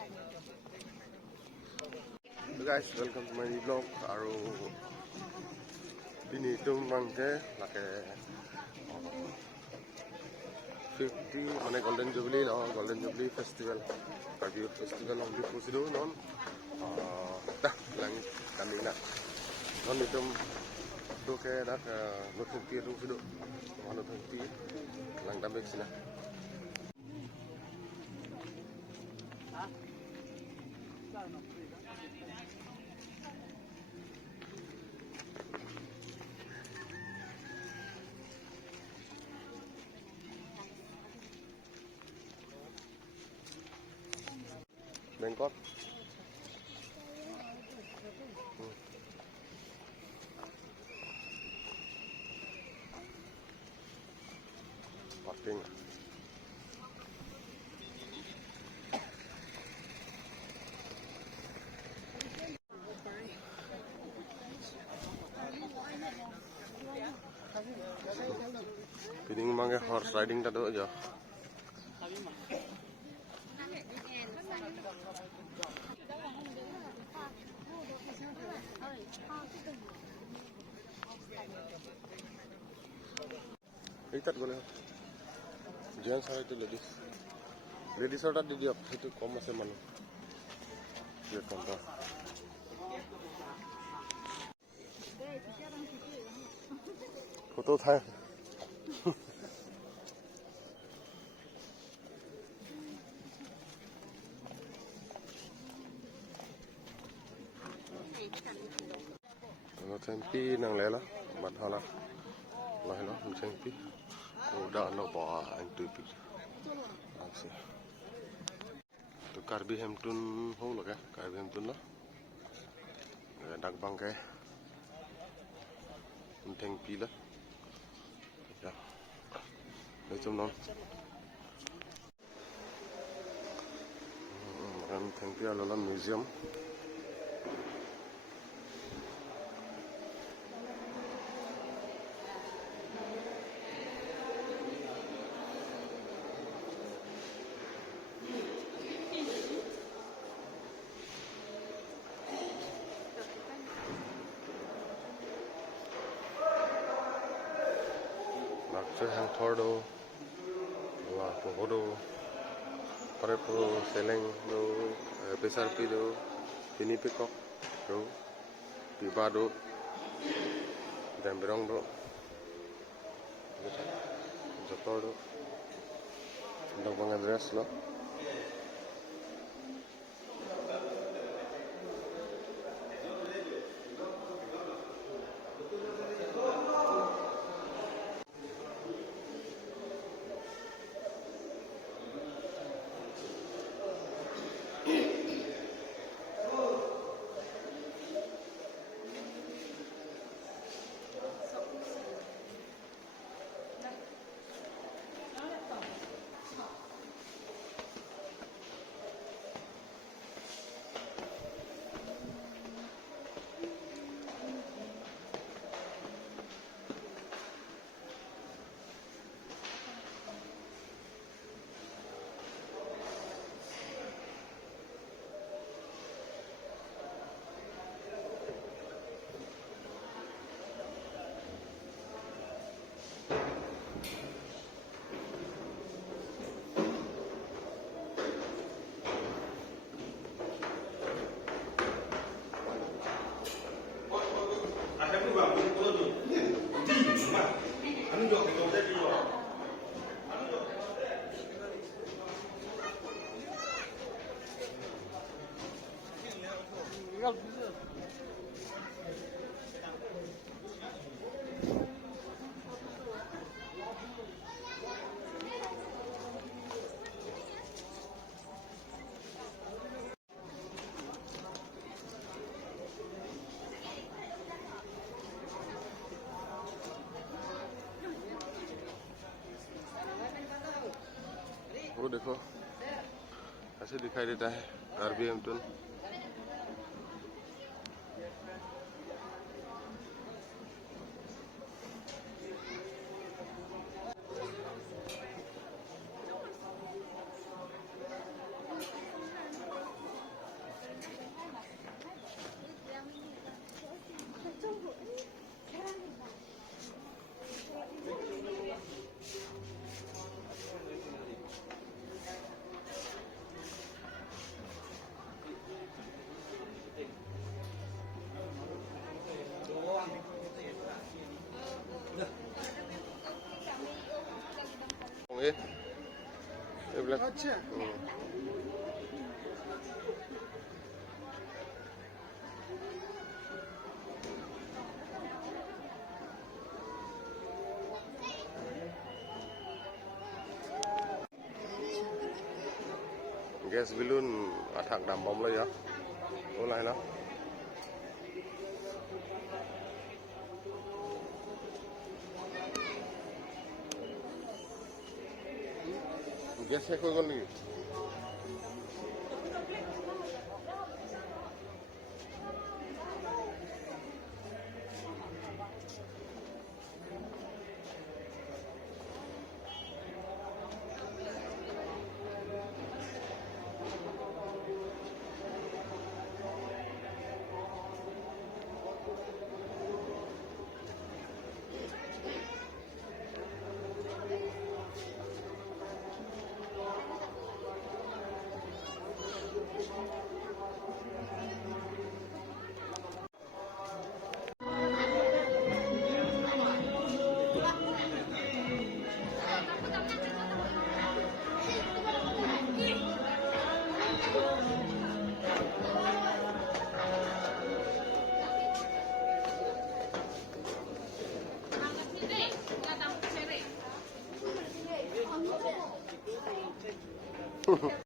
So guys, welcome to my new vlog. Aru ini itu mangke lake 50 mane Golden Jubilee Festival. Caribbean Festival on the Pusido non. Dah lang kami na. Non itu tu ke dah nutupi tu sudah. Mana nutupi lang tambah sini. Bangkok. Parking. Pining mange horse riding tado aja. Ikat boleh. Jangan salah itu ladies. Ladies order di dia itu koma semana. Lihat contoh. Foto था. Nó tempi nang lela, mat hala. Lah lo, tempi. Udah no bawa itu pi. Asih. Tu Caribbean ho loga, Caribbean lo. Dak bangke. Tempi lah. Ya. Macam non. Tempi adalah museum. Hang Tordo, Pohodo, Parepo, Seleng, Pesarpido, Pinipico, Pibado, Damberondo, Jotordo, Dobang address, no? वो देखो ऐसे दिखाई देता है Caribbean. এইবিলাক আচ্ছা গেছ বিলুন আঠাক দাম বম লৈ যা ওলাই না গেছ শেষ হৈ গ'ল নেকি